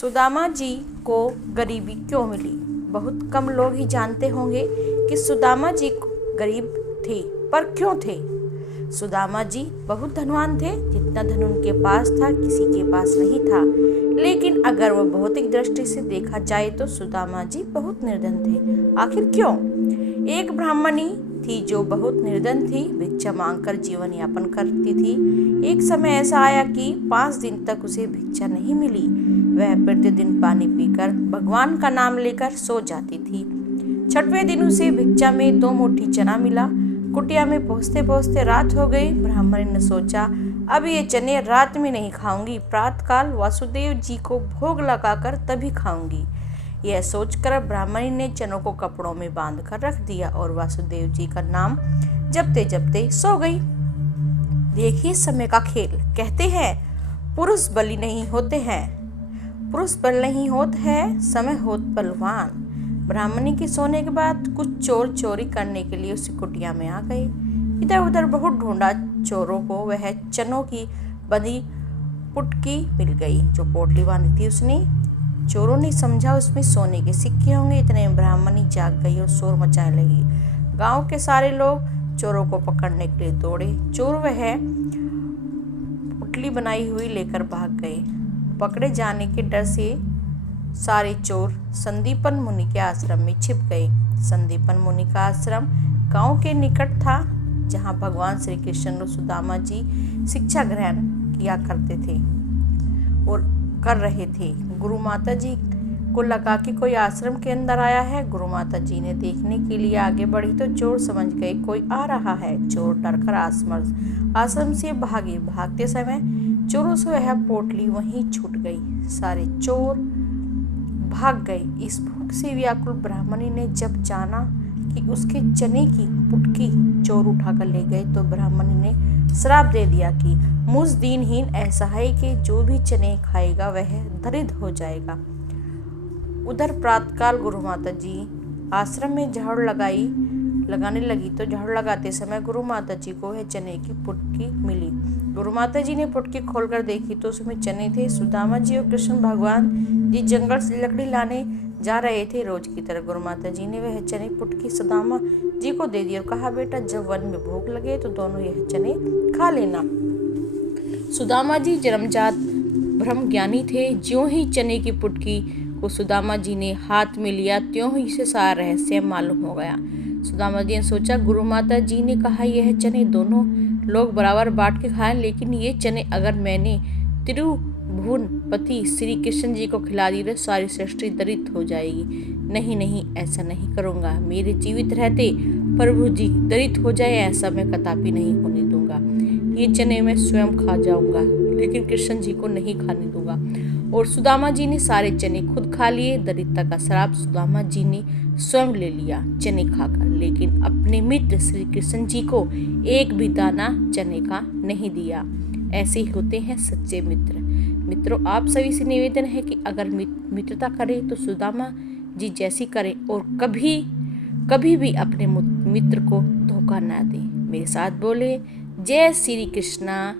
सुदामा जी को गरीबी क्यों मिली? बहुत कम लोग ही जानते होंगे कि सुदामा जी गरीब थे, पर क्यों थे? सुदामा जी बहुत धनवान थे। जितना धन उनके पास था किसी के पास नहीं था। लेकिन अगर वो भौतिक दृष्टि से देखा जाए तो सुदामा जी बहुत निर्धन थे। आखिर क्यों? एक ब्राह्मणी थी जो बहुत निर्धन थी, भिक्षा मांगकर जीवन यापन करती थी। एक समय ऐसा आया कि 5 दिन तक उसे भिक्षा नहीं मिली। वह प्रतिदिन पानी पीकर भगवान का नाम लेकर सो जाती थी। 6वें दिन उसे भिक्षा में 2 मुट्ठी चना मिला। कुटिया में पहुँचते पहुँचते रात हो गई। ब्राह्मणी ने सोचा, अब ये चने रात में नहीं खाऊंगी, प्रातःकाल वासुदेव जी को भोग लगाकर तभी खाऊंगी। यह सोचकर ब्राह्मणी ने चनों को कपड़ों में बांधकर रख दिया और वासुदेव जी का नाम जपते जपते सो गई। देखिए समय का खेल। कहते हैं पुरुष बलि नहीं होते हैं, पुरुष बल नहीं होता है, समय होत बलवान। ब्राह्मणी के सोने के बाद कुछ चोर चोरी करने के लिए उसी कुटिया में आ गए। इधर उधर बहुत ढूंढा चोरों को। वह चनों की बंधी पुटकी मिल गई जो पोटली बांधी थी उसने। चोरों ने समझा उसमें सोने के सिक्के होंगे। इतने में ब्राह्मणी जाग गई और शोर मचाने लगी। गांव के सारे लोग चोरों को पकड़ने के लिए दौड़े। चोर वह पुटली बनाई हुई लेकर भाग गए। पकड़े जाने के डर से सारे चोर संदीपन मुनि के आश्रम में छिप गए। संदीपन मुनि का आश्रम गांव के निकट था, जहां भगवान श्री कृष्ण और सुदामा जी शिक्षा ग्रहण किया करते थे और कर रहे थे। गुरु माता जी को लगा कि कोई आश्रम के अंदर आया है। गुरु माता जी ने देखने के लिए आगे बढ़ी तो चोर समझ गए कोई आ रहा है। चोर डरकर आश्रम से भागे। भागते समय चोरों से वह पोटली वहीं छूट गई। सारे चोर भाग गए। इस भूख से व्याकुल ब्राह्मणी ने जब जाना कि उसके चने की पुटकी चोर उठाकर ले गए तो ब्राह्मणी ने श्राप दे दिया कि मुझ दीनहीन ऐसा है कि जो भी चने खाएगा वह दरिद्र हो जाएगा। उधर प्रातःकाल गुरु माता जी आश्रम में झाड़ू लगाने लगी तो झाड़ू लगाते समय गुरु माता जी को वह चने की पुटकी मिली। गुरु माता जी ने पुटकी खोलकर देखी तो उसमें चने थे। सुदामा जी और कृष्ण भगवान जी जंगल से लकड़ी लाने जा रहे थे रोज की तरह। गुरु माता जी ने वह चने पुटकी सुदामा जी को दे दी और कहा, बेटा जब वन में भूख लगे तो दोनों यह चने खा लेना। सुदामा जी जन्मजात ब्रह्म ज्ञानी थे। ज्यों ही चने की पुटकी को सुदामा जी ने हाथ में लिया त्यों ही से सारा रहस्य मालूम हो गया। सुदामा जी ने सोचा, गुरु माता जी ने कहा यह चने दोनों लोग बराबर बांट के खाएं, लेकिन ये चने अगर मैंने त्रिभुवनपति श्री कृष्ण जी को खिला दी तो सारी सृष्टि दरिद्र हो जाएगी। नहीं नहीं, ऐसा नहीं करूँगा। मेरे जीवित रहते प्रभु जी दरिद्र हो जाए ऐसा मैं कदापि नहीं होने दूंगा। ये चने मैं स्वयं खा जाऊंगा, लेकिन कृष्ण जी को नहीं खाने दूंगा। और सुदामा जी ने सारे चने खुद खा लिए। दरिद्रता का श्राप सुदामा जी ने स्वयं ले लिया चने खाकर, लेकिन अपने मित्र श्री कृष्ण जी को एक भी दाना चने का नहीं दिया। ऐसे ही होते हैं सच्चे मित्र। मित्रों, आप सभी से निवेदन है कि अगर मित्रता करें तो सुदामा जी जैसी करें और कभी भी अपने मित्र को धोखा ना दें। मेरे साथ बोले, जय श्री कृष्णा।